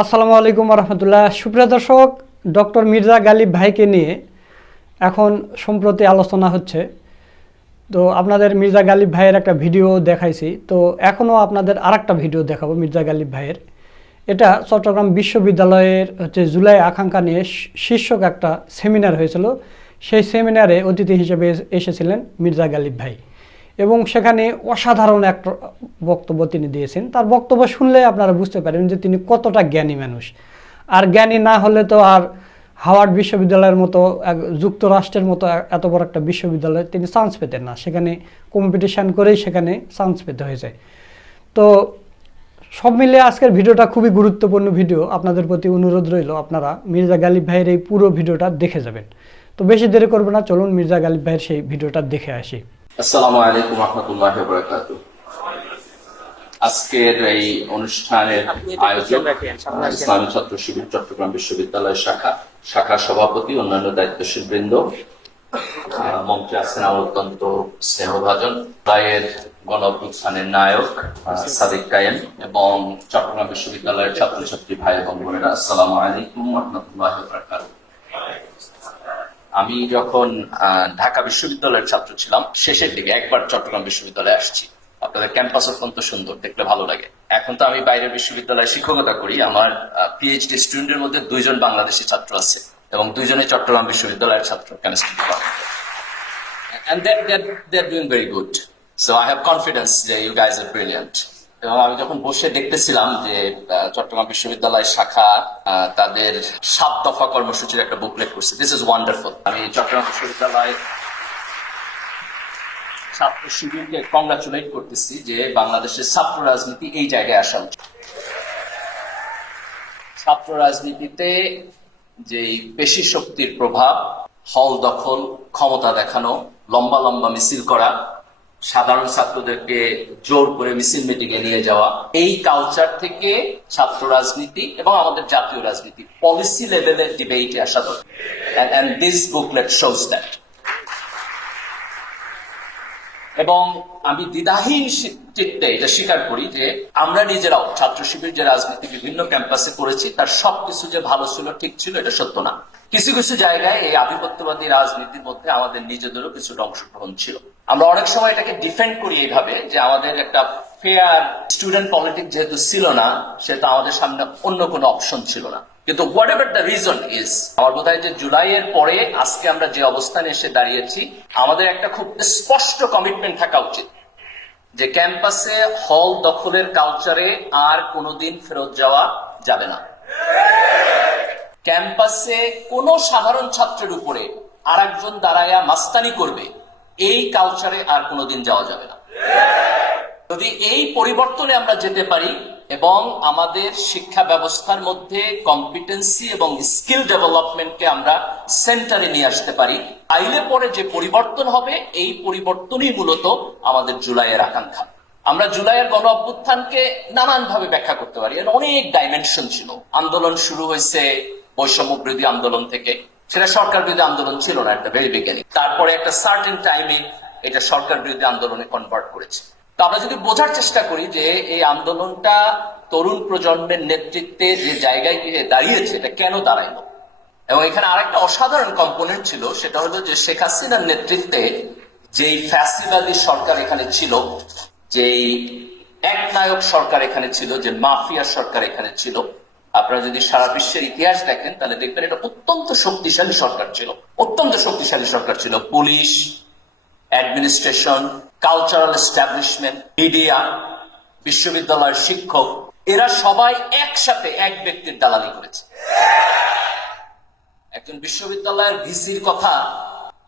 আসসালামু আলাইকুম রহমতুল্লাহ সুপ্রিয় দর্শক, ডক্টর মির্জা গালিব ভাইকে নিয়ে এখন সম্প্রতি আলোচনা হচ্ছে। তো আপনাদের মির্জা গালিব ভাইয়ের একটা ভিডিও দেখাইছি। তো এখনও আপনাদের আরেকটা ভিডিও দেখাবো মির্জা গালিব ভাইয়ের। এটা চট্টগ্রাম বিশ্ববিদ্যালয়ের হচ্ছে জুলাই আকাঙ্ক্ষা নিয়ে শীর্ষক একটা সেমিনার হয়েছিল। সেই সেমিনারে অতিথি হিসেবে এসেছিলেন মির্জা গালিব ভাই। এবং সেখানে অসাধারণ একটা বক্তব্য তিনি দিয়েছেন। তার বক্তব্য শুনলে আপনারা বুঝতে পারেন যে তিনি কতটা জ্ঞানী মানুষ। আর জ্ঞানী না হলে তো আর হাওয়ার্ড বিশ্ববিদ্যালয়ের মতো এক- যুক্তরাষ্ট্রের মতো এত বড় একটা বিশ্ববিদ্যালয়ে তিনি চান্স পেতেন না। সেখানে কম্পিটিশান করেই সেখানে চান্স পেতে হয়েছে। তো সব মিলে আজকের ভিডিওটা খুবই গুরুত্বপূর্ণ ভিডিও। আপনাদের প্রতি অনুরোধ রইল, আপনারা মির্জা গালিব ভাইয়ের এই পুরো ভিডিওটা দেখে যাবেন। তো বেশি দেরি করবে না, চলুন মির্জা গালিব ভাইয়ের সেই ভিডিওটা দেখে আসি। আসসালামু আলাইকুম রহমতুল্লাহ বরকাত আজকের এই অনুষ্ঠানের আয়োজক ইসলামী ছাত্র শিবির চট্টগ্রাম বিশ্ববিদ্যালয় শাখা শাখা সভাপতি অন্যান্য দায়িত্বশীল বৃন্দ। মঞ্চে আছেন আমার অত্যন্ত স্নেহভাজন রায়ের গণ অভ্যুত্থানের নায়ক আহ, সাদিক কায়েম এবং চট্টগ্রাম বিশ্ববিদ্যালয়ের ছাত্রছাত্রী ভাই এবং বোনেরা। আসসালামু আলাইকুম রহমতুল্লাহ বরকাত আমি যখন ঢাকা বিশ্ববিদ্যালয়ের ছাত্র ছিলাম শেষের দিকে একবার চট্টগ্রাম বিশ্ববিদ্যালয়ে আসছি আপনাদের ক্যাম্পাস অত্যন্ত সুন্দর দেখতে ভালো লাগে এখন তো আমি বাইরের বিশ্ববিদ্যালয়ে শিক্ষকতা করি আমার পিএইচডি স্টুডেন্টের মধ্যে দুইজন বাংলাদেশি ছাত্র আছে এবং দুইজনে চট্টগ্রাম বিশ্ববিদ্যালয়ের ছাত্র chemistry department and they're, they're, they're doing very good. So I have. এবং আমি যখন বসে দেখতেছিলাম যে চট্টগ্রাম বিশ্ববিদ্যালয় শাখা তাদের সাত দফা কর্মসূচির একটা বুকলেট করছে। দিস ইজ ওয়ান্ডারফুল আমি চট্টগ্রাম বিশ্ববিদ্যালয় ছাত্র শিবিরকে কংগ্রাচুলেট করতেছি যে, বাংলাদেশের ছাত্র রাজনীতি এই জায়গায় আসা উচিত। ছাত্র রাজনীতিতে যে পেশি শক্তির প্রভাব, হল দখল, ক্ষমতা দেখানো, লম্বা লম্বা মিছিল করা সাধারণ ছাত্রদেরকে জোর করে মিছিল মিটিংয়ে নিয়ে যাওয়া। এই কালচার থেকে ছাত্র রাজনীতি এবং আমাদের জাতীয় রাজনীতি পলিসি লেভেলের ডিবেটে আসা দরকার। দিস বুকলেট শোজ দ্যাট এবং আমি দ্বিধাহীন চিত্তে এটা স্বীকার করি যে আমরা নিজেরাও ছাত্র শিবির যে রাজনীতি বিভিন্ন ক্যাম্পাসে করেছি, তার সবকিছু যে ভালো ছিল, ঠিক ছিল, এটা সত্য না। কিছু কিছু জায়গায় এই আধিপত্যবাদী রাজনীতির মধ্যে আমাদের নিজেদেরও কিছুটা অংশগ্রহণ ছিল। আমরা অনেক সময় এটাকে ডিফেন্ড করি এইভাবে যে আমাদের একটা ফেয়ার স্টুডেন্ট পলিটিক্স যেহেতু ছিল না সেটা আমাদের সামনে অন্য কোনো অপশন ছিল না। কিন্তু whatever the reason is আমার বোধ যে জুলাইয়ের পরে আজকে আমরা যে অবস্থানে এসে দাঁড়িয়েছি, আমাদের একটা খুব স্পষ্ট কমিটমেন্ট থাকা উচিত যে ক্যাম্পাসে হল দখলের কালচারে আর কোনোদিন ফেরত যাওয়া যাবে না। ক্যাম্পাসে কোনো সাধারণ ছাত্রের উপরে আর একজন দাঁড়ায়া মাস্তানি করবে, এই কালচারে আর কোনোদিন যাওয়া যাবে না। যদি এই পরিবর্তনে আমরা যেতে পারি এবং আমাদের শিক্ষা ব্যবস্থার মধ্যে কম্পিটেন্সি এবং স্কিল ডেভেলপমেন্টকে আমরা সেন্টারে নিয়ে আসতে পারি আইলে পরে যে পরিবর্তন হবে, এই পরিবর্তনই মূলত আমাদের জুলাইয়ের আকাঙ্ক্ষা। আমরা জুলাইয়ের গণ অভ্যুত্থানকে নানানভাবে ব্যাখ্যা করতে পারি। এর অনেক ডাইমেনশন ছিল। আন্দোলন শুরু হয়েছে বৈষম্য বিরোধী আন্দোলন থেকে। সেটা সরকার বিরোধী আন্দোলন ছিল না একটা ভেরি বিজ্ঞানী তারপরে একটা সার্টেন টাইমে এটা সরকার বিরোধী আন্দোলনে কনভার্ট করেছে। তো আমরা যদি বোঝার চেষ্টা করি যে এই আন্দোলনটা তরুণ প্রজন্মের নেতৃত্বে যে জায়গায় গিয়ে দাঁড়িয়েছে, এটা কেন দাঁড়াইলো? এবং এখানে আরেকটা অসাধারণ কম্পোনেন্ট ছিল, সেটা হলো যে শেখ হাসিনার নেতৃত্বে যেই ফ্যাসিবাদী সরকার এখানে ছিল, যেই একনায়ক সরকার এখানে ছিল, যে মাফিয়া সরকার এখানে ছিল আপনারা যদি সারা বিশ্বের ইতিহাস দেখেন, তাহলে দেখবেন এটা অত্যন্ত শক্তিশালী সরকার ছিল। অত্যন্ত শক্তিশালী সরকার ছিল। Police, administration, cultural establishment, media, বিশ্ববিদ্যালয়ের শিক্ষক, এরা সবাই একসাথে এক ব্যক্তির দালালি করেছে। একজন বিশ্ববিদ্যালয়ের ভিসির কথা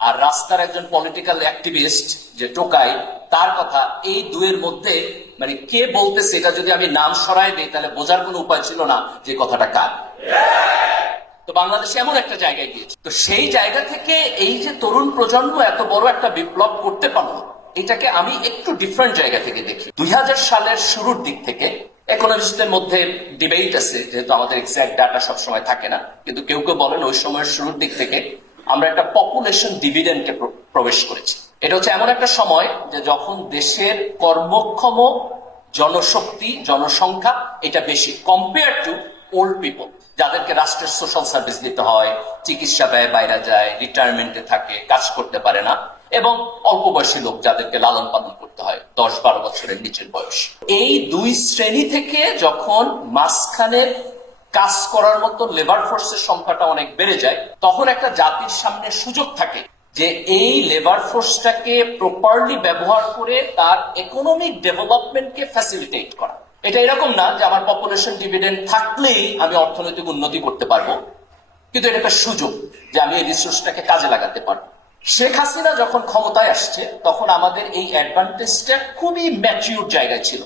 আর রাস্তার একজন পলিটিক্যাল অ্যাক্টিভিস্ট যে টোকাই, তার কথা এই দুয়ের মধ্যে মানে কে বলতেছে এটা যদি আমি নাম সরাই দিই, তাহলে বোঝার কোনো উপায় ছিল না যে কথাটা কার। তো বাংলাদেশে এমন একটা জায়গায় গিয়েছে। তো সেই জায়গা থেকে এই যে তরুণ প্রজন্ম এত বড় একটা বিপ্লব করতে পারল, এটাকে আমি একটু ডিফারেন্ট জায়গা থেকে দেখি। দুই হাজার সালের শুরুর দিক থেকে ইকোনমিস্টদের মধ্যে ডিবেট আছে, যেহেতু আমাদের এক্সাক্ট ডাটা সবসময় থাকে না, কিন্তু কেউ কেউ বলেন ওই সময়ের শুরুর দিক থেকে আমরা একটা পপুলেশন ডিভিডেন্টে প্রবেশ করেছি। এটা হচ্ছে এমন একটা সময় যে যখন দেশের কর্মক্ষম জনশক্তি, জনসংখ্যা এটা বেশি কম্পেয়ার টু ওল্ড পিপল যাদেরকে রাষ্ট্রের সোশ্যাল সার্ভিস দিতে হয়, চিকিৎসা ব্যয় বাইরে যায় রিটায়ারমেন্টে থাকে, কাজ করতে পারে না, এবং অল্প বয়সী লোক যাদেরকে লালন পালন করতে হয়, দশ বারো বছরের নিচের বয়স। এই দুই শ্রেণি থেকে যখন মাঝখানে কাজ করার মতো লেবার ফোর্সের সংখ্যাটা অনেক বেড়ে যায়, তখন একটা জাতির সামনে সুযোগ থাকে যে এই লেবার ফোর্সটাকে প্রপারলি ব্যবহার করে তার ইকোনমিক ডেভেলপমেন্টকে ফ্যাসিলিটেট করা। এটা এরকম না যে আমার পপুলেশন ডিভিডেন্ড থাকলেই আমি অর্থনৈতিক উন্নতি করতে পারব, কিন্তু এটা একটা সুযোগ যে আমি এই রিসোর্সটাকে কাজে লাগাতে পারব। শেখ হাসিনা যখন ক্ষমতায় আসছে, তখন আমাদের এই অ্যাডভান্টেজটা খুবই ম্যাচিউর জায়গায় ছিল।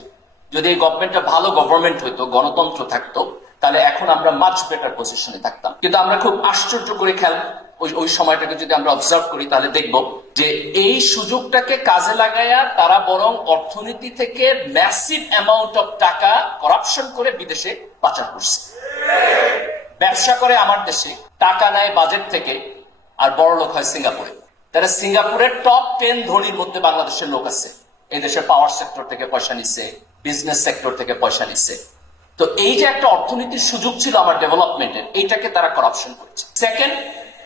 যদি এই গভর্নমেন্টটা ভালো গভর্নমেন্ট হইতো গণতন্ত্র থাকতো তাহলে এখন আমরা মাছ বেটার পজিশনে থাকতাম। কিন্তু আমরা খুব আশ্চর্য করে খেয়াল, ওই ওই সময়টাকে যদি আমরা অবজার্ভ করি, তাহলে দেখব যে এই সুযোগটাকে কাজে লাগায়া তারা বরং অর্থনীতি থেকে ম্যাসিভ অ্যামাউন্ট অফ টাকা করাপশন করে বিদেশে পাচার করছে। ব্যবসা করে আমার দেশে, টাকা নেয় বাজেট থেকে, আর বড় লোক হয় সিঙ্গাপুরে। তাহলে সিঙ্গাপুরের টপ টেন ধনীর মধ্যে বাংলাদেশের লোক আছে। এই দেশের পাওয়ার সেক্টর থেকে পয়সা নিচ্ছে বিজনেস সেক্টর থেকে পয়সা নিচ্ছে। তো এই যে একটা অর্থনীতির সুযোগ ছিল আমার ডেভেলপমেন্টের এইটাকে তারা করাপশন করেছে। সেকেন্ড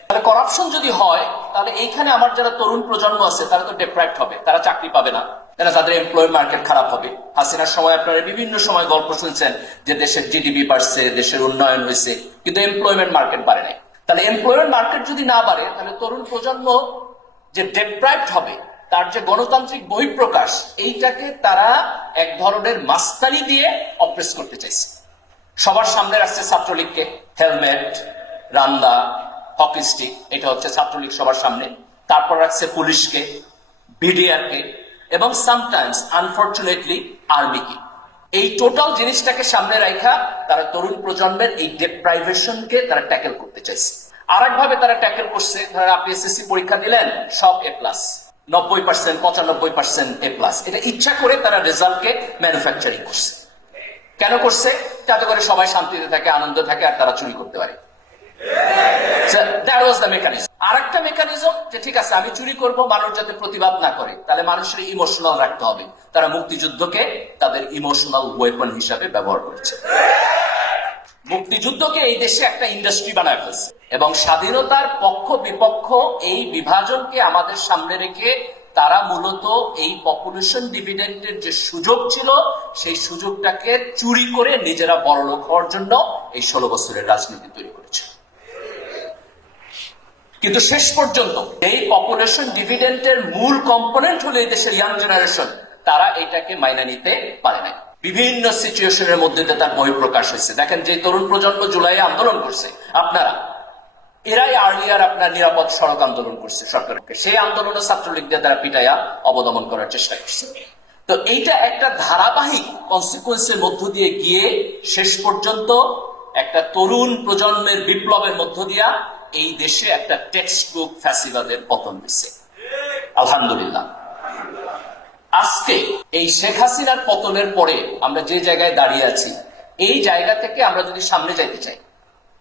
তাহলে করাপশন যদি হয়, তাহলে এইখানে আমার যারা তরুণ প্রজন্ম আছে, তারা তো ডেপ্রাইভড হবে, তারা চাকরি পাবে না। তারা তাদের এমপ্লয় মার্কেট খারাপ হবে। হাসিনার সময় আপনারা বিভিন্ন সময় গল্প শুনছেন যে দেশের জিডিপি বাড়ছে, দেশের উন্নয়ন হয়েছে, কিন্তু এমপ্লয়মেন্ট মার্কেট বাড়ে নাই। তাহলে এমপ্লয়মেন্ট মার্কেট যদি না বাড়ে, তাহলে তরুণ প্রজন্ম যে ডেপ্রাইভড হবে তার যে গণতান্ত্রিক বহিঃপ্রকাশ, এইটাকে তারা এক ধরনের মাস্তানি দিয়ে অপ্রেস করতে চাইছে। সবার সামনে রাখছে ছাত্রলীগকে, হেলমেট রান্দা হকি স্টিক, এটা হচ্ছে ছাত্রলীগ সবার সামনে। তারপর রাখছে পুলিশকে, বিডিআরকে এবং সামটাইমস আনফর্চুনেটলি আর্মিকে। এই টোটাল জিনিসটাকে সামনে রাখা তারা তরুণ প্রজন্মের এই ডেপ্রাইভেশনকে তারা ট্যাকেল করতে চাইছে। আর তারা ট্যাকেল করছে, ধরেন আপনি এসএসসি পরীক্ষা দিলেন, সব এ প্লাস নব্বই পার্সেন্ট পঁচানব্বই পার্সেন্ট এ প্লাস এটা ইচ্ছা করে তারা রেজাল্টকে ম্যানুফ্যাকচারিং করছে। কেন করছে? যাতে করে সবাই শান্তিতে থাকে, আনন্দ থাকে, আর তারা চুরি করতে পারে। দ্যাট ওয়াজ দ্য মেকানিজম আর একটা মেকানিজম যে, ঠিক আছে, আমি চুরি করব, মানুষ যাতে প্রতিবাদ না করে, তাহলে মানুষের ইমোশনাল রাখতে হবে। তারা মুক্তিযুদ্ধকে তাদের ইমোশনাল ওয়েপন হিসাবে ব্যবহার করছে। মুক্তিযুদ্ধকে এই দেশে একটা ইন্ডাস্ট্রি বানায় ফেলছে। এবং স্বাধীনতার পক্ষ বিপক্ষ এই বিভাজনকে আমাদের সামনে রেখে তারা মূলত এই পপুলেশন ডিভিডেন্টের যে সুযোগ ছিল, সেই সুযোগটাকে চুরি করে নিজেরা বড়লোক হওয়ার জন্য এই ষোলো বছরের রাজনীতি তৈরি করেছে। কিন্তু শেষ পর্যন্ত এই পপুলেশন ডিভিডেন্টের মূল কম্পোনেন্ট হলো এই দেশের ইয়াং জেনারেশন তারা এটাকে মাইনা নিতে পারে না বিভিন্ন সিচুয়েশনের মধ্যে দিয়ে তার বহিঃপ্রকাশ হয়েছে। দেখেন যে তরুণ প্রজন্ম জুলাই আন্দোলন করছে, আপনারা, এরাই আর্লিয়ার আপনার নিরাপদ সড়ক আন্দোলন করছে সরকারকে। সেই আন্দোলনে ছাত্রলীগ দিয়ে তারা পিটাইয়া অবদমন করার চেষ্টা করছে। তো এইটা একটা ধারাবাহিক কনসিকুয়েন্সের মধ্য দিয়ে গিয়ে শেষ পর্যন্ত একটা তরুণ প্রজন্মের বিপ্লবের মধ্য দিয়া এই দেশে একটা টেক্সট বুক ফ্যাসিবাদের পতন হয়েছে। আলহামদুলিল্লাহ। আজকে এই শেখ হাসিনার পতনের পরে আমরা যে জায়গায় দাঁড়িয়ে আছি, এই জায়গা থেকে আমরা যদি সামনে যাইতে চাই,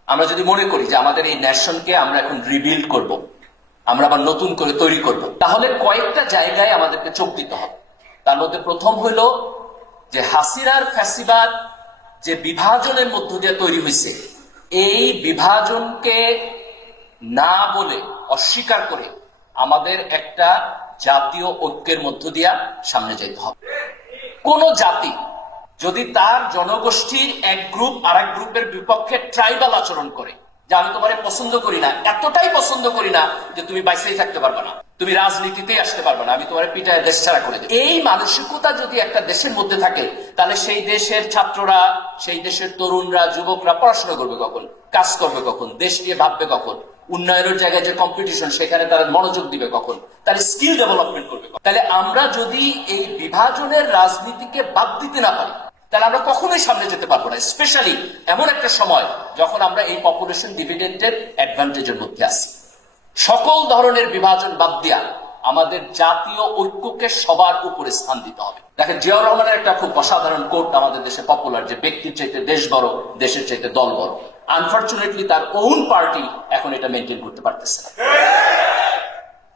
আমরা যদি মনে করি যে আমাদের এই ন্যাশনকে আমরা এখন রিবিল্ড করব। আমরা আবার নতুন করে তৈরি করব। তাহলে কয়েকটা জায়গায় আমাদেরকে চোখ দিতে হবে তার মধ্যে প্রথম হইল যে হাসিনার ফ্যাসিবাদ যে বিভাজনের মধ্য দিয়ে তৈরি হয়েছে, এই বিভাজনকে না বলে অস্বীকার করে আমাদের একটা জাতীয় ঐক্যের মধ্য দিয়া সামনে যেতে হবে। কোন জাতি যদি তার জনগোষ্ঠীর এক গ্রুপ আর এক গ্রুপের বিপক্ষে ট্রাইবাল আচরণ করে, যে আমি তোমারে পছন্দ করি না, এতটাই পছন্দ করি না যে তুমি বাইসেই থাকতে পারবে না, তুমি রাজনীতিতেই আসতে পারবে না, আমি তোমার পিঠায় দেশ ছাড়া করে দেব। এই মানসিকতা যদি একটা দেশের মধ্যে থাকে, তাহলে সেই দেশের ছাত্ররা, সেই দেশের তরুণরা, যুবকরা পড়াশোনা করবে কখন, কাজ করবে কখন, দেশ নিয়ে ভাববে কখন উন্নয়নের জায়গায় যে কম্পিটিশন সেখানে তারা মনোযোগ দিবে কখন? তাহলে স্কিল ডেভেলপমেন্ট করবে তাহলে আমরা যদি এই বিভাজনের রাজনীতিকে বাদ দিতে না পারি, তাহলে আমরা কখনোই সামনে যেতে পারব না স্পেশালি এমন একটা সময় যখন আমরা এই পপুলেশন ডিভিডেন্টের অ্যাডভান্টেজের মধ্যে আছি। সকল ধরনের বিভাজন বাদ দিয়া আমাদের জাতীয় ঐক্যকে সবার উপরে স্থান দিতে হবে। দেখেন, জিয়াউর রহমানের একটা খুব অসাধারণ কোট আমাদের দেশে পপুলার যে ব্যক্তির চাইতে দেশ বড়, দেশের চাইতে দল বড়। আনফর্চুনেটলি তার ওন পার্টি এখন এটা মেনটেন করতে পারতেছে না।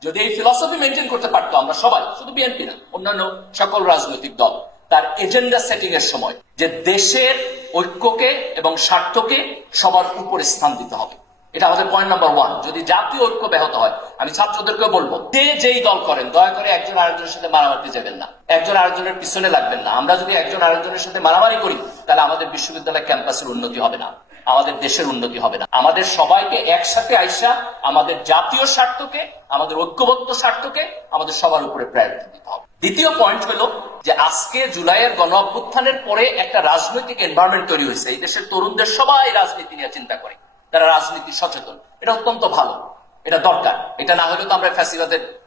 যদি এই ফিলসফি মেনটেন করতে পারতো আমরা সবাই, শুধু বিএনপি না, অন্যান্য সকল রাজনৈতিক দল, তার এজেন্ডা সেটিং এর সময় যে দেশের ঐক্যকে এবং স্বার্থকে সবার উপরে স্থান দিতে হবে। এটা আমাদের পয়েন্ট নাম্বার ওয়ান যদি জাতীয় ঐক্য ব্যাহত হয়, আমি ছাত্রদেরকে বলব, যে যেই দল করেন, দয়া করে একজন আরেকজনের সাথে মারামারি যাবেন না। একজন আরেকজনের পিছনে লাগবেন না। আমরা যদি একজন আরেকজনের সাথে মারামারি করি, তাহলে আমাদের বিশ্ববিদ্যালয় ক্যাম্পাসের উন্নতি হবে না। আমাদের দেশের উন্নতি হবে না। আমাদের সবাইকে একসাথে আইসা আমাদের জাতীয় স্বার্থকে, আমাদের ঐক্যবদ্ধ স্বার্থকে আমাদের সবার উপরে প্রায়োরিটি দিতে হবে। দ্বিতীয় পয়েন্ট হলো যে আজকে জুলাইয়ের গণ অভ্যুত্থানের পরে একটা রাজনৈতিক এনভায়রনমেন্ট তৈরি হয়েছে। এই দেশের তরুণদের সবাই রাজনীতি নিয়ে চিন্তা করে। তারা রাজনীতি সচেতন। এটা অত্যন্ত ভালো। এটা দরকার। এটা না হলে তো আমরা ফ্যাসিবাদের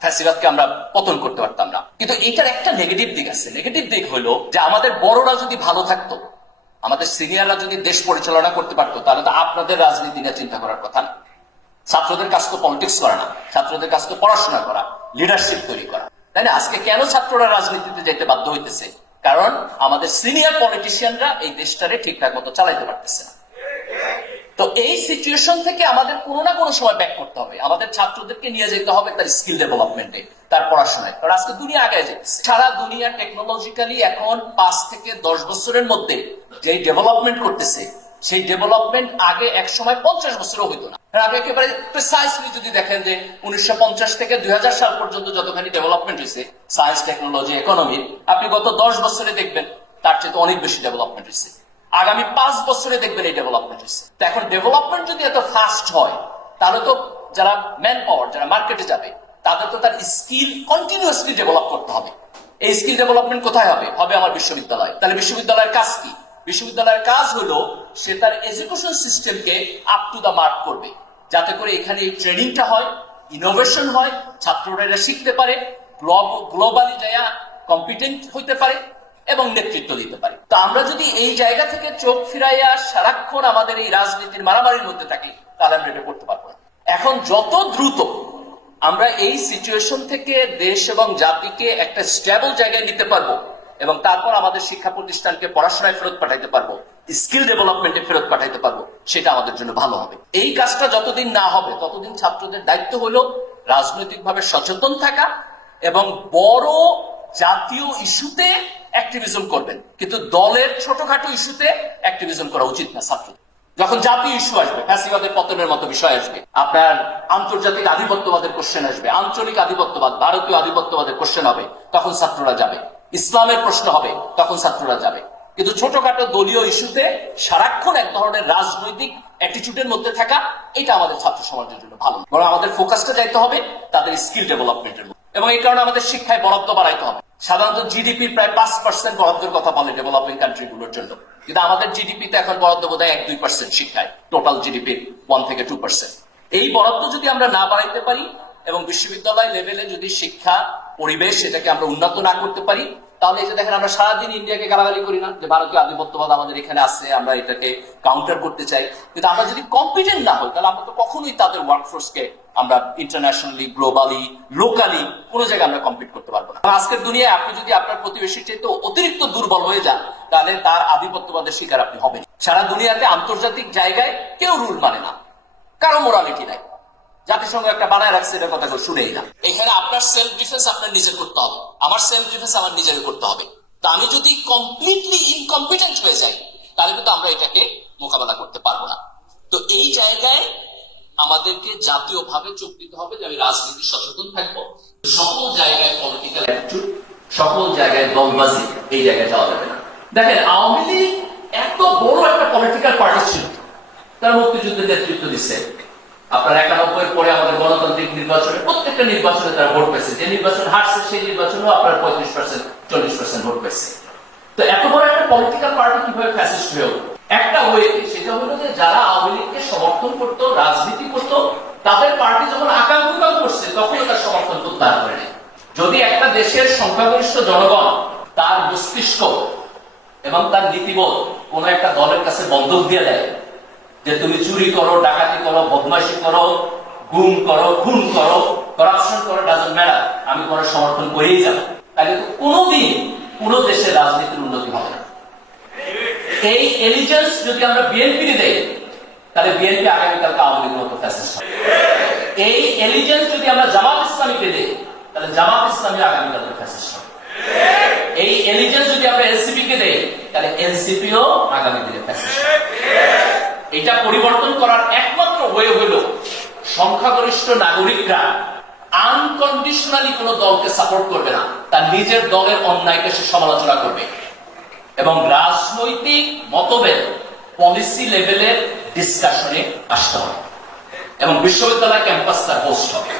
ফ্যাসিবাদকে আমরা পতন করতে পারতাম না। কিন্তু এটার একটা নেগেটিভ দিক আছে। নেগেটিভ দিক হলো যে আমাদের বড়রা যদি ভালো থাকতো আমাদের সিনিয়ররা যদি দেশ পরিচালনা করতে পারতো, তাহলে তো আপনাদের রাজনীতি নিয়ে চিন্তা করার কথা না। ছাত্রদের কাজ তো পলিটিক্স করা না, ছাত্রদের কাজ তো পড়াশোনা করা লিডারশিপ তৈরি করা। তাই না? আজকে কেন ছাত্ররা রাজনীতিতে যেতে বাধ্য হইতেছে? কারণ আমাদের সিনিয়র পলিটিশিয়ানরা এই দেশটারে ঠিকঠাক মতো চালাইতে পারতেছে না। তো এই সিচুয়েশন থেকে আমাদের কোনো না কোনো সময় ব্যাক করতে হবে। আমাদের ছাত্রদেরকে নিয়ে যেতে হবে তার স্কিল ডেভেলপমেন্টে তার পড়াশোনায়। কারণ আজকে দুনিয়া আগে যেতেছে সারা দুনিয়া টেকনোলজিক্যালি এখন পাঁচ থেকে দশ বছরের মধ্যে যে ডেভেলপমেন্ট করতেছে, সেই ডেভেলপমেন্ট আগে এক সময় পঞ্চাশ বছরও হইতো না। আপনি একেবারে প্রিসাইসলি যদি দেখেন যে উনিশশো পঞ্চাশ থেকে দুই হাজার সাল পর্যন্ত যতখানি ডেভেলপমেন্ট হয়েছে সায়েন্স টেকনোলজি ইকোনমি আপনি গত দশ বছরে দেখবেন তার চেয়ে অনেক বেশি ডেভেলপমেন্ট হয়েছে আগামী পাঁচ বছরে দেখবেন এই ডেভেলপমেন্ট হচ্ছে এখন ডেভেলপমেন্ট যদি এত ফাস্ট হয়, তাহলে তো যারা ম্যান পাওয়ার যারা মার্কেটে যাবে, তাদের তো তার স্কিল কন্টিনিউসলি ডেভেলপ করতে হবে। এই স্কিল ডেভেলপমেন্ট কোথায় হবে? হবে আমার বিশ্ববিদ্যালয়। তাহলে বিশ্ববিদ্যালয়ের কাজ কি? বিশ্ববিদ্যালয়ের কাজ হলো সে তার এডুকেশন সিস্টেমকে আপ টু দা মার্ক করবে। যাতে করে এখানে এই ট্রেনিংটা হয় ইনোভেশন হয়, ছাত্ররা শিখতে পারে গ্লোবালি যায়া কম্পিটেন্ট হইতে পারে। এবং নেতৃত্ব দিতে পারি। তো আমরা যদি এই জায়গা থেকে চোখ ফিরাইয়া সারাক্ষণ আমাদের এই রাজনীতির মারামারির মধ্যে থাকি, তাহলে আমরা এটা করতে পারব এখন যত দ্রুত আমরা এই সিচুয়েশন থেকে দেশ এবং জাতিকে একটা স্টেবল জায়গায় নিতে পারব এবং তারপর আমাদের শিক্ষা প্রতিষ্ঠানকে পড়াশোনায় ফেরত পাঠাইতে পারব স্কিল ডেভেলপমেন্টে ফেরত পাঠাইতে পারব, সেটা আমাদের জন্য ভালো হবে। এই কাজটা যতদিন না হবে, ততদিন ছাত্রদের দায়িত্ব হলো রাজনৈতিকভাবে সচেতন থাকা এবং বড় জাতীয় ইস্যুতে অ্যাক্টিভিজম করবেন। কিন্তু দলের ছোটখাটো ইস্যুতে অ্যাক্টিভিজম করা উচিত না, ছাত্র। যখন জাতীয় ইস্যু আসবে, ফ্যাসিবাদের পতনের মতো বিষয় আসবে, আপনার আন্তর্জাতিক আধিপত্যবাদের কোশ্চেন আসবে, আঞ্চলিক আধিপত্যবাদ, ভারতীয় আধিপত্যবাদের কোশ্চেন হবে, তখন ছাত্ররা যাবে। ইসলামের প্রশ্ন হবে, তখন ছাত্ররা যাবে। কিন্তু ছোটখাটো দলীয় ইস্যুতে সারাক্ষণ এক ধরনের রাজনৈতিক অ্যাটিটিউডের মধ্যে থাকা, এটা আমাদের ছাত্র সমাজের জন্য ভালো। বরং আমাদের ফোকাসটা যাইতে হবে, তাদের স্কিল ডেভেলপমেন্টের মধ্যে। এবং এই কারণে আমাদের শিক্ষায় বরাদ্দ বাড়াইতে হবে। সাধারণত জিডিপি প্রায় পাঁচ পার্সেন্ট বরাদ্দের কথা বলে ডেভেলপিং কান্ট্রিগুলোর জন্য। কিন্তু আমাদের জিডিপিতে এখন বরাদ্দ বোধ হয় এক দুই পার্সেন্ট শিক্ষায়। টোটাল জিডিপির ওয়ান থেকে টু পার্সেন্ট এই বরাদ্দ যদি আমরা না বাড়াইতে পারি এবং বিশ্ববিদ্যালয় লেভেলে যদি শিক্ষা, পরিবেশ, এটাকে আমরা উন্নত না করতে পারি তাহলে এই দেখেন আমরা সারাদিন ইন্ডিয়াকে গালাগালি করি না যে, ভারতীয় আধিপত্যবাদ আমাদের এখানে আছে, আমরা এটাকে কাউন্টার করতে চাই। কিন্তু আমরা যদি কম্পিটেন্ট না হই, তাহলে আমরা তো কখনোই তাদের ওয়ার্কফোর্সকে আমরা ইন্টারন্যাশনালি গ্লোবালি লোকালি কোনো জায়গায় আমরা কম্পিট করতে পারব না। আজকের দুনিয়ায় আপনি যদি আপনার প্রতিবেশীর চেয়ে অতিরিক্ত দুর্বল হয়ে যান, তাহলে তার আধিপত্যবাদের শিকার আপনি হবেন। সারা দুনিয়াতে আন্তর্জাতিক জায়গায় কেউ রুল মানে না। কারও মোরালিটি নাই। জাতিসংঘ একটা বানায় রাখছে, এটার কথা কেউ শুনেই এখানে আপনার সেলফ ডিফেন্স আপনার নিজের করতে হবে। আমার সেলফ ডিফেন্স আমার নিজের করতে হবে। তা আমি যদি কমপ্লিটলি ইনকম্পিটেন্ট হয়ে যাই, তাহলে কিন্তু আমরা এটাকে মোকাবেলা করতে পারব না। তো এই জায়গায় আমাদেরকে জাতীয়ভাবে চোখ দিতে হবে যে আমি রাজনীতি সচেতন থাকব। সকল জায়গায় পলিটিক্যাল অ্যাটিটিউড সকল জায়গায় দলবাজি, এই জায়গায় যাওয়া যাবে না। দেখেন, আওয়ামী লীগ এত বড় একটা পলিটিক্যাল পার্টি ছিল। তারা মুক্তিযুদ্ধের নেতৃত্ব দিচ্ছে। আপনার একানব্বই পরে আমাদের গণতান্ত্রিক নির্বাচনে প্রত্যেকটা নির্বাচনে তারা ভোট পেয়েছে। যে নির্বাচন হারছে, সেই নির্বাচনেও আপনার পঁয়ত্রিশ পার্সেন্ট চল্লিশ পার্সেন্ট ভোট পেয়েছে। তো এত বড় একটা পলিটিক্যাল পার্টি কীভাবে ফ্যাসিস্ট হয়ে? একটা ওয়েতে সেটা হলো যে যারা আওয়ামী লীগকে সমর্থন করতো, রাজনীতি করতো, তাদের পার্টি যখন আকাঙ্ক্ষিকাও করছে তখন তার সমর্থন প্রত্যাহার করে যদি একটা দেশের সংখ্যাগরিষ্ঠ জনগণ তার মস্তিষ্ক এবং তার নীতিবোধ কোন একটা দলের কাছে বন্ধক দিয়ে দেয় যে তুমি চুরি করো, ডাকাতি করো বদমাইশি করো, গুম করো, খুন করো করাপশন করো ডাজন ম্যাটার আমি কোনো সমর্থন করেই যাব। তাহলে তো কোনোদিন কোনো দেশের রাজনীতির উন্নতি হবে না। এই এলিজেন্স যদি আমরা বিএনপি দেই, তাহলে বিএনপি আগামীকালকে আওয়ামী লীগের মতো ফ্যাসিস্ট এই এলিজেন্স যদি আমরা জামাত ইসলামীকে দেই, তাহলে জামাত ইসলামী ফ্যাসিস্ট হবে। এই এলিজেন্স যদি আমরা এনসিপি কে দেই, তাহলে এনসিপিও আগামী দিনে ফ্যাসিস্ট এটা পরিবর্তন করার একমাত্র হয়ে হলো সংখ্যাগরিষ্ঠ নাগরিকরা আনকন্ডিশনালি কোনো দলকে সাপোর্ট করবে না। তার নিজের দলের অন্যায়কে সে সমালোচনা করবে। এবং রাজনৈতিক মতভেদ পলিসি লেভেলের ডিসকাশনে আসতে হবে। এবং বিশ্ববিদ্যালয় ক্যাম্পাস তার হোস্ট হবে।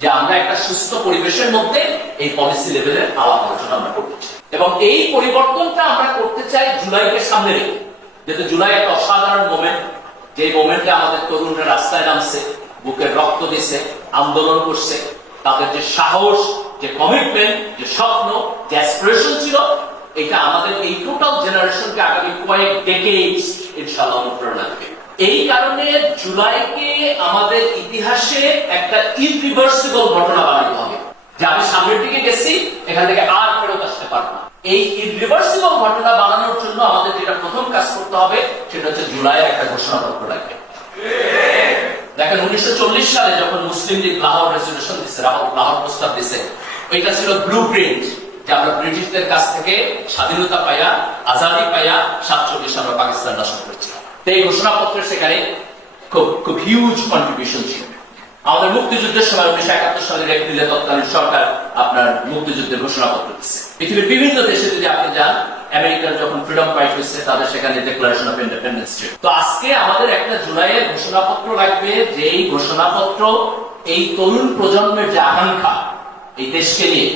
যে আমরা একটা সুস্থ পরিবেশের মধ্যে এই পলিসি লেভেলের আলাপ আলোচনা আমরা করতে চাই। এবং এই পরিবর্তনটা আমরা করতে চাই জুলাইকে সামনে রেখে। যেহেতু জুলাই একটা অসাধারণ মোমেন্ট যে মোমেন্টে আমাদের তরুণরা রাস্তায় নামছে বুকের রক্ত দিছে, আন্দোলন করছে, তাদের যে সাহস, যে কমিটমেন্ট যে স্বপ্ন, যে অ্যাসপিরেশন ছিল, এটা আমাদের এই টোটাল জেনারেশনকে আগামী কয়েক ডেকেইডস ইনশাআল্লাহ অনুপ্রেরণা দেবে। এই কারণে জুলাইকে আমাদের ইতিহাসে একটা ইরিভার্সিবল ঘটনা বানাতে হবে। যে আমি সামনের দিকে গেছি, এখান থেকে আর ফেরত আসতে পারব এই ইরিভার্সিবল ঘটনা বানানোর জন্য আমাদের যেটা প্রথম কাজ করতে হবে, সেটা হচ্ছে জুলাইয়ের একটা ঘোষণাপত্র লাগবে। দেখেন, উনিশশো সালে যখন মুসলিম লীগ লাহোর রেজলিউশন দিছে, লাহোর প্রস্তাব দিছে ওইটা ছিল ব্লু প্রিন্ট যে আমরা ব্রিটিশদের কাছ থেকে স্বাধীনতা পাইয়া, আজাদি পাইয়া সাতচল্লিশ আমরা পাকিস্তান শাসন করেছিলাম। এই ঘোষণাপত্রে সেখানে খুব খুব হিউজ কন্ট্রিবিউশন ছিল। আমাদের মুক্তিযুদ্ধের সময় উনিশশো একাত্তর সালের এপ্রিলে তৎকালীন সরকার আপনার মুক্তিযুদ্ধের ঘোষণাপত্র দিচ্ছে। পৃথিবীর বিভিন্ন দেশে যদি আপনি যান, আমেরিকার যখন ফ্রিডম ফাইট হয়েছে তাদের সেখানে ডিক্লারেশন অফ ইন্ডিপেন্ডেন্স ছিল তো আজকে আমাদের একটা জুলাইয়ের ঘোষণাপত্র লাগবে যে এই ঘোষণাপত্র এই তরুণ প্রজন্মের যে আকাঙ্ক্ষা, এই দেশকে নিয়ে,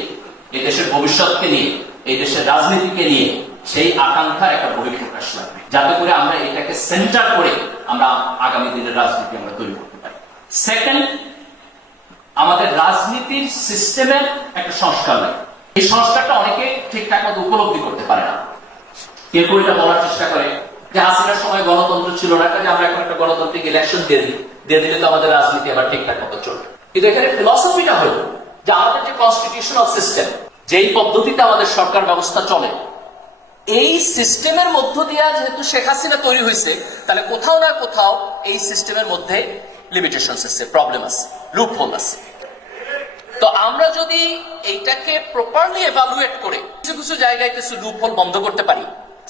এই দেশের ভবিষ্যৎকে নিয়ে, এই দেশের রাজনীতিকে নিয়ে, সেই আকাঙ্ক্ষার একটা বহিঃপ্রকাশ লাগবে। যাতে করে আমরা এটাকে সেন্টার করে আমরা আগামী দিনের রাজনীতি আমরা তৈরি পারি। সেকেন্ড আমাদের রাজনীতির সিস্টেমের একটা সংস্কার লাগে এই সংস্কারটা অনেকে ঠিকঠাক মতো উপলব্ধি করতে পারে না। কেউ কেউ এটা বলার চেষ্টা করে যে হাসিনার সময় গণতন্ত্র ছিল না আমরা এখন একটা গণতান্ত্রিক ইলেকশন দিয়ে দিই। দিয়ে দিলে তো আমাদের রাজনীতি আবার ঠিকঠাক মতো চলবে। কিন্তু এখানে ফিলসফিটা হলো যে আমাদের যে কনস্টিটিউশনাল সিস্টেম যেই পদ্ধতিতে আমাদের সরকার ব্যবস্থা চলে, এই সিস্টেমের মধ্য দিয়ে যেহেতু শেখ হাসিনা তৈরি হয়েছে তাহলে কোথাও না কোথাও এই সিস্টেমের মধ্যে লিমিটেশন আছে প্রবলেম আছে লুপ হোল আছে। তো আমরা যদি এইটাকে প্রপারলি এভালুয়েট করে কিছু কিছু জায়গায় কিছু লুপ হোল বন্ধ করতে পারি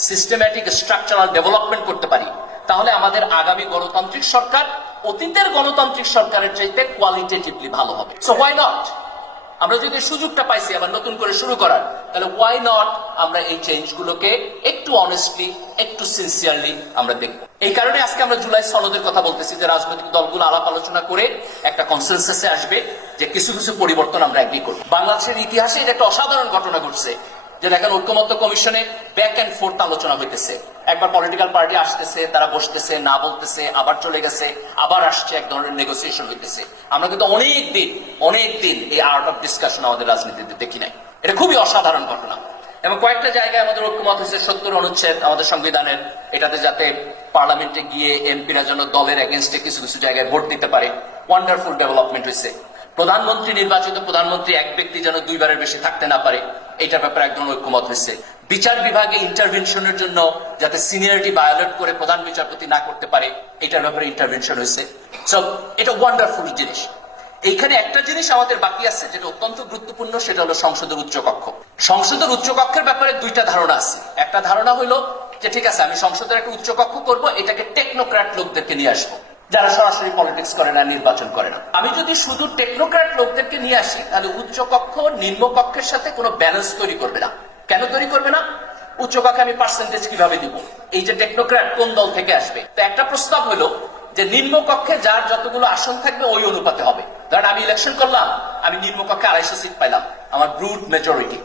সিস্টেম্যাটিক স্ট্রাকচারাল ডেভেলপমেন্ট করতে পারি, তাহলে আমাদের আগামী গণতান্ত্রিক সরকার অতীতের গণতান্ত্রিক সরকারের চাইতে কোয়ালিটেটিভলি ভালো হবে। সো হোয়াই নট আমরা যদি সুযোগটা পাইছি আবার নতুন করে শুরু করার, তাহলে ওয়াই নট আমরা এই চেঞ্জ গুলোকে একটু অনেস্টলি একটু সিনসিয়ারলি আমরা দেখব। এই কারণে আজকে আমরা জুলাই সনদের কথা বলতেছি যে রাজনৈতিক দলগুলো আলাপ আলোচনা করে একটা কনসেন্সাসে আসবে যে কিছু কিছু পরিবর্তন আমরা এগিয়ে করব। বাংলাদেশের ইতিহাসে এটা একটা অসাধারণ ঘটনা ঘটছে। যে দেখেন ঐক্যমত্য কমিশনে ব্যাক অ্যান্ড ফোর্থ আলোচনা হইতেছে। একবার পলিটিক্যাল পার্টি আসতেছে, তারা বসতেছে, না বলতেছে, আবার চলে গেছে, আবার আসছে, এক ধরনের নেগোসিয়েশন হইতেছে। আমরা কিন্তু অনেক দিন অনেক দিন এই আর্ট অফ ডিসকাশন আমাদের রাজনীতিতে দেখি নাই। এটা খুবই অসাধারণ ঘটনা। এবং কয়েকটা জায়গায় আমাদের ঐক্যমত হয়েছে, সত্তর অনুচ্ছেদ আমাদের সংবিধানের, এটাতে যাতে পার্লামেন্টে গিয়ে এমপিরা যেন দলের এগেনস্টে কিছু কিছু জায়গায় ভোট দিতে পারে ওয়ান্ডারফুল ডেভেলপমেন্ট হয়েছে। প্রধানমন্ত্রী নির্বাচিত প্রধানমন্ত্রী এক ব্যক্তি যেন দুইবারের বেশি থাকতে না পারে এটার ব্যাপারে একজন ঐক্যমত হয়েছে। বিচার বিভাগে ইন্টারভেনশনের জন্য যাতে সিনিয়রিটি ভায়োলেট করে প্রধান বিচারপতি না করতে পারে, এটার ব্যাপারে ইন্টারভেনশন হয়েছে। সো এটা ওয়ান্ডারফুল জিনিস। এইখানে একটা জিনিস আমাদের বাকি আছে, যেটা অত্যন্ত গুরুত্বপূর্ণ, সেটা হলো সংসদের উচ্চকক্ষ। সংসদের উচ্চকক্ষের ব্যাপারে দুইটা ধারণা আছে। একটা ধারণা হলো যে, ঠিক আছে, আমি সংসদের একটা উচ্চকক্ষ করব, এটাকে টেকনোক্র্যাট লোকদেরকে নিয়ে আসব। যারা সরাসরি পলিটিক্স করে না, নির্বাচন করে না। আমি যদি শুধু টেকনোক্র্যাট লোকদেরকে নিয়ে আসি, তাহলে উচ্চকক্ষ নিম্নকক্ষের সাথে কোনো ব্যালেন্স তৈরি করবে না। কেন তৈরি করবে না? উচ্চকক্ষে আমি পার্সেন্টেজ কীভাবে দিব? এই যে টেকনোক্র্যাট কোন দল থেকে আসবে? তো একটা প্রস্তাব হলো যে নিম্নকক্ষে যার যতগুলো আসন থাকবে, ওই অনুপাতে হবে। ধরেন আমি ইলেকশন করলাম, আমি নিম্নকক্ষে আড়াইশো সিট পাইলাম, আমার ব্রুট মেজরিটি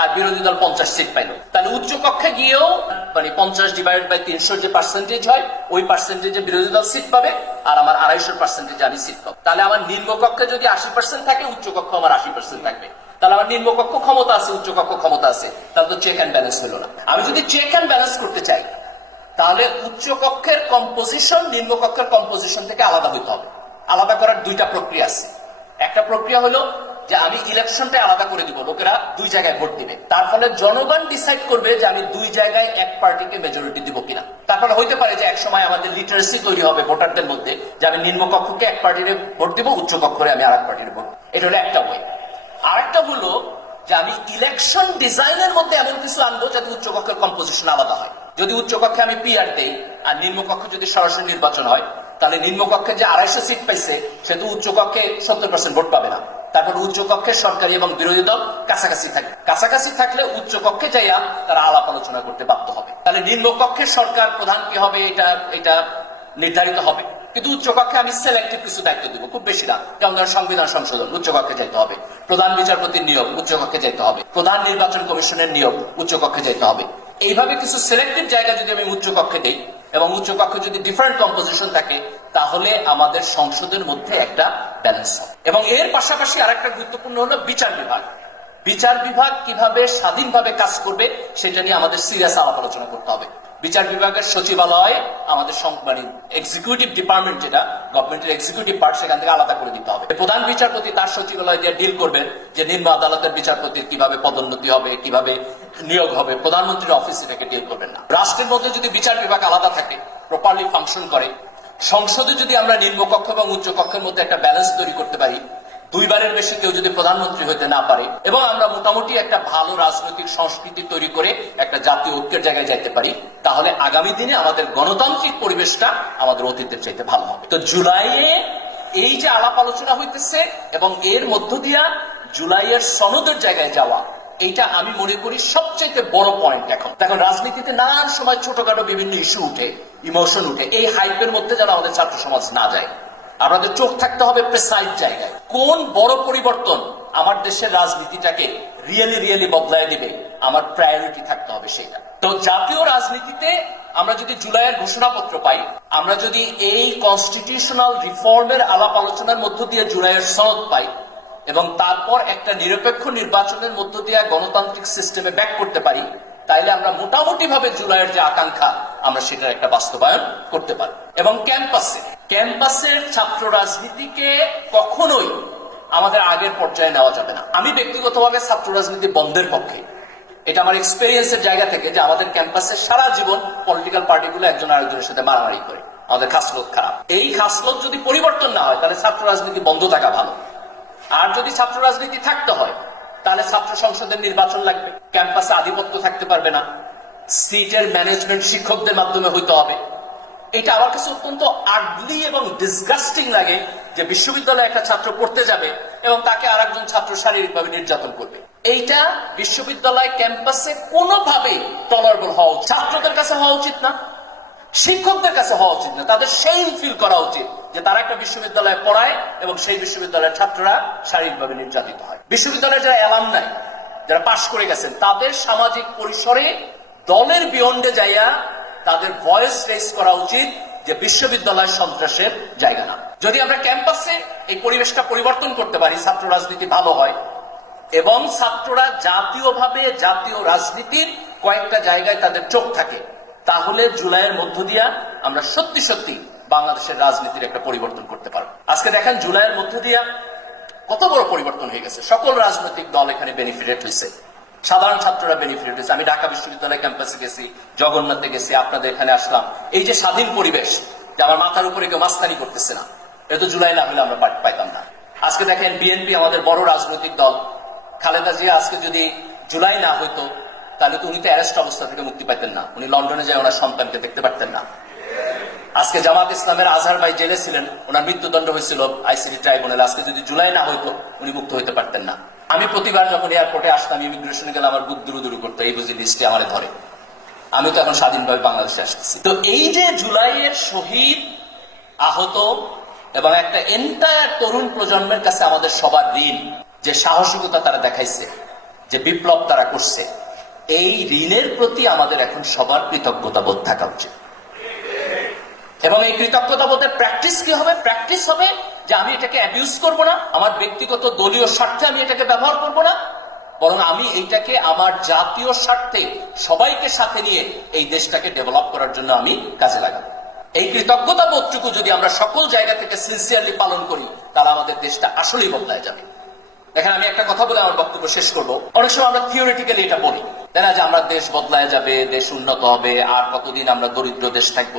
আর বিরোধী দল পঞ্চাশ সিট পাইলো। তাহলে উচ্চ কক্ষে গিয়েও মানে পঞ্চাশ ডিভাইড বাই তিনশোর যে পার্সেন্টেজ হয়, ওই পার্সেন্টেজে বিরোধী দল সিট পাবে, আর আমার আড়াইশোর পার্সেন্টেজ আমি সিট পাবো। তাহলে আমার নিম্ন কক্ষে যদি আশি পার্সেন্ট থাকে, উচ্চ কক্ষ আমার আশি পার্সেন্ট থাকবে। তাহলে আমার নিম্ন কক্ষ ক্ষমতা আছে, উচ্চ কক্ষ ক্ষমতা আছে। তাহলে তো চেক অ্যান্ড ব্যালেন্স হলো না। আমি যদি চেক অ্যান্ড ব্যালেন্স করতে চাই, তাহলে উচ্চ কক্ষের কম্পোজিশন নিম্ন কক্ষের কম্পোজিশন থেকে আলাদা হইতে হবে। আলাদা করার দুইটা প্রক্রিয়া আছে। একটা প্রক্রিয়া হলো যে আমি ইলেকশনটা আলাদা করে দিব, লোকেরা দুই জায়গায় ভোট দিবে। তার ফলে জনগণ ডিসাইড করবে যে আমি দুই জায়গায় এক পার্টিকে মেজরিটি দিব কিনা। তার ফলে হইতে পারে যে এক সময় আমাদের লিটারেসি তৈরি হবে ভোটারদের মধ্যে, যে আমি নিম্ন কক্ষকে এক পার্টির ভোট দিব, উচ্চ কক্ষরে আমি আর এক পার্টির ভোট এটা হলো একটা বই আরেকটা হলো যে আমি ইলেকশন ডিজাইনের মধ্যে এমন কিছু আনব যাতে উচ্চকক্ষের কম্পোজিশন আলাদা হয়। যদি উচ্চকক্ষে আমি পিআর দেই আর নিম্নকক্ষে যদি সরাসরি নির্বাচন হয়, তাহলে নিম্নকক্ষে যে আড়াইশো সিট পাইছে, সে তো উচ্চকক্ষে সত্তর পার্সেন্ট ভোট পাবে না। তারপর উচ্চকক্ষে সরকারি এবং বিরোধী দল কাছাকাছি থাকবে কাছাকাছি থাকলে উচ্চকক্ষে যাইয়া তারা আলাপ আলোচনা করতে বাধ্য হবে। তাহলে নিম্নকক্ষের সরকার প্রধান কি হবে? এটা এটা নির্ধারিত হবে। কিন্তু উচ্চকক্ষে আমি সিলেক্টিভ কিছু দায়িত্ব দিব, খুব বেশি না। যেমন ধরেন সংবিধান সংশোধন? উচ্চকক্ষে যাইতে হবে। প্রধান বিচারপতির নিয়োগ উচ্চকক্ষে যাইতে হবে। প্রধান নির্বাচন কমিশনের নিয়োগ উচ্চকক্ষে যাইতে হবে। এইভাবে কিছু সিলেক্টিভ জায়গা যদি আমি উচ্চকক্ষে দেই এবং উচ্চ কক্ষে যদি ডিফারেন্ট কম্পোজিশন থাকে, তাহলে আমাদের সংসদের মধ্যে একটা ব্যালেন্স হবে। এবং এর পাশাপাশি আরেকটা গুরুত্বপূর্ণ হলো বিচার বিভাগ। বিচার বিভাগ কীভাবে স্বাধীনভাবে কাজ করবে, সেটা নিয়ে আমাদের সিরিয়াস আলাপ আলোচনা করতে হবে। বিচার বিভাগের সচিবালয়, আমাদের মানে এক্সিকিউটিভ ডিপার্টমেন্ট যেটা গভর্নমেন্টের এক্সিকিউটিভ পার্ট সেখান থেকে আলাদা করে দিতে হবে। প্রধান বিচারপতি তার সচিবালয় দিয়ে ডিল করবেন যে নিম্ন আদালতের বিচারপতির কীভাবে পদোন্নতি হবে, কীভাবে নিয়োগ হবে, প্রধানমন্ত্রীর অফিস এটাকে ডিল করবেন না। রাষ্ট্রের মধ্যে যদি বিচার বিভাগ আলাদা থাকে প্রপারলি ফাংশন করে, সংসদে যদি আমরা নিম্নকক্ষ এবং উচ্চকক্ষের মধ্যে একটা ব্যালেন্স তৈরি করতে পারি দুইবারের বেশি কেউ যদি প্রধানমন্ত্রী হতে না পারে, এবং আমরা মোটামুটি একটা ভালো রাজনৈতিক সংস্কৃতি তৈরি করে একটা জাতীয় ঐক্যের জায়গায় যাইতে পারি, তাহলে আগামী দিনে আমাদের গণতান্ত্রিক পরিবেশটা আমাদের অতীতের চাইতে ভালো হবে। তো জুলাইয়ে এই যে আলাপ আলোচনা হইতেছে, এবং এর মধ্য দিয়া জুলাইয়ের সনদের জায়গায় যাওয়া, এইটা আমি মনে করি সবচেয়ে বড় পয়েন্ট এখন। দেখো, রাজনীতিতে নানান সময় ছোটখাটো বিভিন্ন ইস্যু উঠে ইমোশন উঠে, এই হাইপের মধ্যে যেন আমাদের ছাত্র সমাজ না যায়। আমাদের চোখ থাকতে হবে প্রেসাইজ জায়গায়। কোন বড় পরিবর্তন আমার দেশের রাজনীতিটাকে রিয়েলি রিয়েলি বদলায় দিবে? আমার প্রায়োরিটি থাকতে হবে সেটা। তো জাতীয় রাজনীতিতে আমরা যদি জুলাইয়ের ঘোষণাপত্র পাই, আমরা যদি এই কনস্টিটিউশনাল রিফর্মের আলাপ আলোচনার মধ্য দিয়ে জুলাইয়ের সনদ পাই এবং তারপর একটা নিরপেক্ষ নির্বাচনের মধ্য দিয়ে গণতান্ত্রিক সিস্টেমে ব্যাক করতে পারি, তাইলে আমরা মোটামুটি ভাবে জুলাইয়ের যে আকাঙ্ক্ষা আমরা সেটার একটা বাস্তবায়ন করতে পারি। এবং ক্যাম্পাসে ক্যাম্পাসের ছাত্র রাজনীতিকে কখনোই আমাদের আগের পর্যায়ে নেওয়া যাবে না। আমি ব্যক্তিগতভাবে ছাত্র রাজনীতি বন্ধের পক্ষে। এটা আমার এক্সপেরিয়েন্সের জায়গা থেকে যে আমাদের ক্যাম্পাসে সারা জীবন পলিটিক্যাল পার্টিগুলো একজন আরেকজনের সাথে মারামারি করে। আমাদের খাসলত খারাপ। এই খাসলত যদি পরিবর্তন না হয়, তাহলে ছাত্র রাজনীতি বন্ধ থাকা ভালো। আর যদি ছাত্র রাজনীতি থাকতে হয়, তাহলে ছাত্র সংসদের নির্বাচন লাগবে। ক্যাম্পাসে আধিপত্য থাকতে পারবে না। সিটের ম্যানেজমেন্ট শিক্ষকদের মাধ্যমে হইতে হবে। এটা আমার কাছে অত্যন্ত আগলি এবং ডিসগাস্টিং লাগে যে বিশ্ববিদ্যালয়ে একটা ছাত্র পড়তে যাবে এবং তাকে আর একজন ছাত্র শারীরিকভাবে নির্যাতন করবে। এইটা বিশ্ববিদ্যালয় ক্যাম্পাসে কোনোভাবেই টলারেবল হওয়া উচিত ছাত্রদের কাছে হওয়া উচিত না, শিক্ষকদের কাছে হওয়া উচিত না। তাদের সেই ফিল করা উচিত যে তারা একটা বিশ্ববিদ্যালয়ে পড়ায় এবং সেই বিশ্ববিদ্যালয়ের ছাত্ররা শারীরিকভাবে নির্যাতিত হয়। বিশ্ববিদ্যালয়ের যারা অ্যালাম নাই যারা পাশ করে গেছেন, তাদের সামাজিক পরিসরে দলের বিয়ন্ডে যাইয়া তাদের ভয়েস রেস করা উচিত যে বিশ্ববিদ্যালয় সন্ত্রাসের জায়গা না। যদি আমরা ক্যাম্পাসে এই পরিবেশটা পরিবর্তন করতে পারি, ছাত্র রাজনীতি ভালো হয়, এবং ছাত্ররা জাতীয়ভাবে জাতীয় রাজনীতির কয়েকটা জায়গায় তাদের চোখ থাকে, তাহলে জুলাইয়ের মধ্য দিয়া আমরা সত্যি সত্যি বাংলাদেশের রাজনীতির একটা পরিবর্তন করতে পারব। আজকে দেখেন, জুলাইয়ের মধ্য দিয়া কত বড় পরিবর্তন হয়ে গেছে। সকল রাজনৈতিক দল এখানে বেনিফিটেড হয়েছে সাধারণ ছাত্ররা বেনিফিটেড হয়েছে। আমি ঢাকা বিশ্ববিদ্যালয় ক্যাম্পাসে গেছি, জগন্নাথে গেছি, আপনাদের এখানে আসলাম। এই যে স্বাধীন পরিবেশ, যে আমার মাথার উপরে কেউ মাস্তানি করতেছে না, এ তো জুলাই না হলে আমরা পাই- পাইতাম না। আজকে দেখেন বিএনপি আমাদের বড় রাজনৈতিক দল। খালেদা জিয়া আজকে যদি জুলাই না হইতো, তাহলে তো উনি তো অ্যারেস্ট অবস্থা থেকে মুক্তি পাইতেন না। উনি লন্ডনে যায়, ওনার সন্তানকে দেখতে পারতেন না। আজকে জামাত ইসলামের আজহার ভাই জেলে ছিলেন, ওনার মৃত্যুদণ্ড হয়েছিল আইসিডি ট্রাইব্যুনাল আজকে যদি জুলাই না হইতো, উনি মুক্ত হইতে পারতেন না। আমি প্রতিবার যখন এয়ারপোর্টে আসতাম ইমিগ্রেশনে গেলে আমার বুক দুরু দুরু করতো, এই বুঝি লিস্টে আমার ধরে। আমি তো এখন স্বাধীনভাবে বাংলাদেশে আসতেছি। তো এই যে জুলাইয়ের শহীদ আহত এবং একটা এন্টায়ার তরুণ প্রজন্মের কাছে আমাদের সবার ঋণ, যে সাহসিকতা তারা দেখাইছে, যে বিপ্লব তারা করছে, এই ঋণের প্রতি আমাদের এখন সবার কৃতজ্ঞতা বোধ থাকা উচিত। এবং এই কৃতজ্ঞতা বলতে প্র্যাকটিস কি হবে? প্র্যাকটিস হবে যে আমি এটাকে অ্যাবিউজ করব না, আমার ব্যক্তিগত দলীয় স্বার্থে আমি এটাকে ব্যবহার করব না, বরং আমি এইটাকে আমার জাতীয় স্বার্থে সবাইকে সাথে নিয়ে এই দেশটাকে ডেভেলপ করার জন্য আমি কাজে লাগাবো। এই কৃতজ্ঞতা বোধটুকু যদি আমরা সকল জায়গা থেকে সিনসিয়ারলি পালন করি, তাহলে আমাদের দেশটা আসলেই বদলায় যাবে। দেখেন, আমি একটা কথা বলে আমার বক্তব্য শেষ করব। অনেক সময় আমরা থিওরিটিক্যালি এটা বলি। তাই না যে আমরা দেশ বদলায় যাবে, দেশ উন্নত হবে, আর কতদিন আমরা দরিদ্র দেশ থাকব।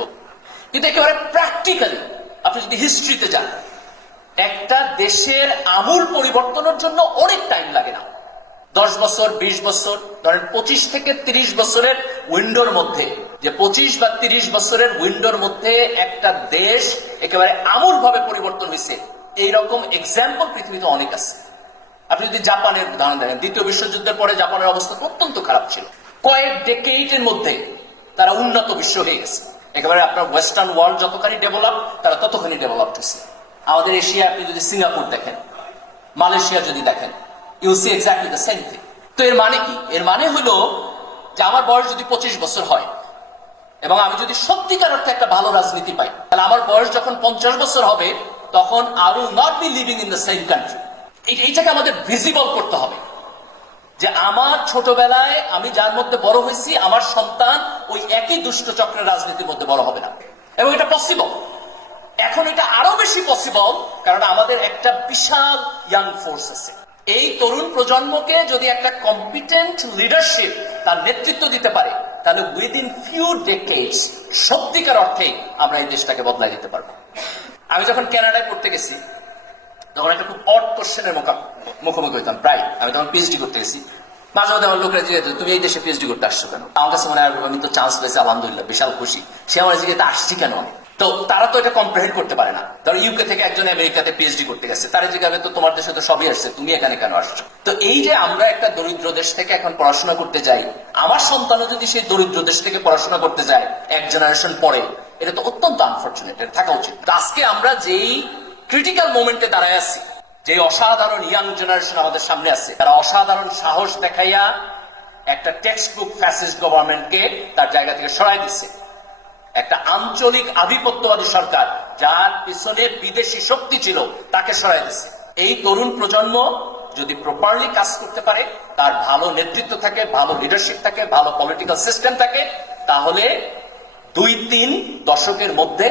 কিন্তু একেবারে প্র্যাকটিক্যালি আপনি যদি হিস্ট্রিতে যান, একটা দেশের আমূল পরিবর্তনের জন্য অনেক টাইম লাগে না। দশ বছর, বিশ বছর, ধরেন পঁচিশ থেকে তিরিশ বছরের উইন্ডোর মধ্যে, যে পঁচিশ বা তিরিশ বছরের উইন্ডোর মধ্যে একটা দেশ একেবারে আমূল ভাবে পরিবর্তন হয়েছে। এইরকম এক্সাম্পল পৃথিবীতে অনেক আছে। আপনি যদি জাপানের উদাহরণ দেখেন দ্বিতীয় বিশ্বযুদ্ধের পরে জাপানের অবস্থা অত্যন্ত খারাপ ছিল। কয়েক ডেকেইটের মধ্যে তারা উন্নত বিশ্ব হয়ে গেছে। একেবারে আপনার ওয়েস্টার্ন ওয়ার্ল্ড যতখানি ডেভেলপ তারা ততখানি ডেভেলপ হয়েছে। আমাদের এশিয়া, আপনি যদি সিঙ্গাপুর দেখেন, মালয়েশিয়া যদি দেখেন you see exactly the same thing তো এর মানে কি? এর মানে হলো যে আমার বয়স যদি পঁচিশ বছর হয়, এবং আমি যদি সত্যিকার অর্থে একটা ভালো রাজনীতি পাই, তাহলে আমার বয়স যখন পঞ্চাশ বছর হবে, তখন I will not be living in the same country এইটাকে আমাদের ভিজিবল করতে হবে। যে আমার ছোটবেলায় আমি যার মধ্যে বড় হয়েছি, আমার সন্তান ওই একই দুষ্ট চক্রের রাজনীতির মধ্যে বড় হবে না। এবং এটা পসিবল এখন এটা আরও বেশি পসিবল কারণ আমাদের একটা বিশাল ইয়াং ফোর্স আছে। এই তরুণ প্রজন্মকে যদি একটা কম্পিটেন্ট লিডারশিপ তার নেতৃত্ব দিতে পারে, তাহলে উইদিন ফিউ ডেকেডস সত্যিকার অর্থে আমরা এই দেশটাকে বদলাই দিতে পারব। আমি যখন কানাডায় পড়তে গেছি তখন একটা খুব অড কোশ্চেনের মুখোমুখি হইতাম, প্রায়। আমি তখন পিএইচডি করতে গেছি। মাঝে মাঝে আমার লোকেরা জিজ্ঞেস তুমি এই দেশে পিএইচডি করতে আসছো কেন? আমার কাছে মনে হয়, আমি তো চান্স পেয়েছি, আলহামদুলিল্লাহ, বিশাল খুশি। সে আমার জিজ্ঞেস আসছি কেন আমি? তো তারা তো এটা কম্প্রিহেন্ড করতে পারে না। ধরো ইউকে থেকে একজন আমেরিকাতে পিএইচডি করতে গেছে। তারা জিজ্ঞাসা তো তোমার দেশে তো সবই আসছে, তুমি এখানে কেন আসছো? তো এই যে আমরা একটা দরিদ্র দেশ থেকে এখন পড়াশোনা করতে যাই, আমার সন্তানও যদি সেই দরিদ্র দেশ থেকে পড়াশোনা করতে যায়, এক জেনারেশন পরে, এটা তো অত্যন্ত আনফর্চুনেট এটা থাকা উচিত। আজকে আমরা যেই ক্রিটিক্যাল মোমেন্টে দাঁড়ায় আছি। যে অসাধারণ ইয়াং জেনারেশন আমাদের সামনে আছে, তারা অসাধারণ সাহস দেখাইয়া একটা টেক্সট বুক ফ্যাসিস্ট গভর্নমেন্টকে তার জায়গা থেকে সরাই দিচ্ছে একটা আঞ্চলিক আধিপত্যবাদী সরকার, যার পিছনে বিদেশি শক্তি ছিল, তাকে সরাই দিচ্ছে এই তরুণ প্রজন্ম যদি প্রপারলি কাজ করতে পারে, তার ভালো নেতৃত্ব থাকে, ভালো লিডারশিপ থাকে, ভালো পলিটিক্যাল সিস্টেম থাকে, তাহলে দুই তিন দশকের মধ্যে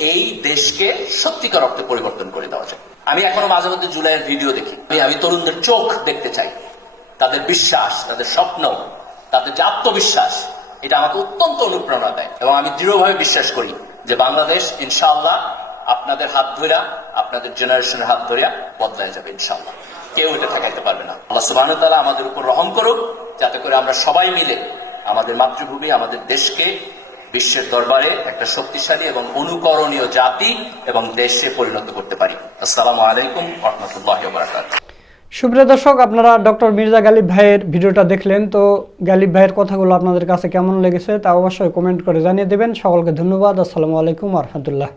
এই দেশকে সত্যিকার অর্থে পরিবর্তন করে দেওয়া যায়। আমি এখনও মাঝে মধ্যে জুলাইয়ের ভিডিও দেখি। আমি- তরুণদের চোখ দেখতে চাই। তাদের বিশ্বাস, তাদের স্বপ্ন, তাদের যে আত্মবিশ্বাস, এটা আমাকে অত্যন্ত অনুপ্রেরণা দেয়। এবং আমি দৃঢ়ভাবে বিশ্বাস করি যে বাংলাদেশ ইনশাআল্লাহ আপনাদের হাত ধরিয়া আপনাদের জেনারেশনের হাত ধরিয়া বদলায় যাবে ইনশাআল্লাহ। কেউ এটা ঠেকাইতে পারবে না। আল্লাহ সুবাহ তাআলা আমাদের উপর রহম করুক, যাতে করে আমরা সবাই মিলে আমাদের মাতৃভূমি, আমাদের দেশকে বিশ্বের দরবারে একটা শক্তিশালী এবং অনুকরণীয় জাতি এবং দেশে পরিণত করতে পারি। আসসালামু আলাইকুম রহমতুল্লাহ সুপ্রিয় দর্শক, আপনারা ডক্টর মির্জা গালিব ভাইয়ের ভিডিওটা দেখলেন। তো গালিব ভাইয়ের কথাগুলো আপনাদের কাছে কেমন লেগেছে তা অবশ্যই কমেন্ট করে জানিয়ে দেবেন। সকলকে ধন্যবাদ। আসসালামু আলাইকুম রহমতুল্লাহ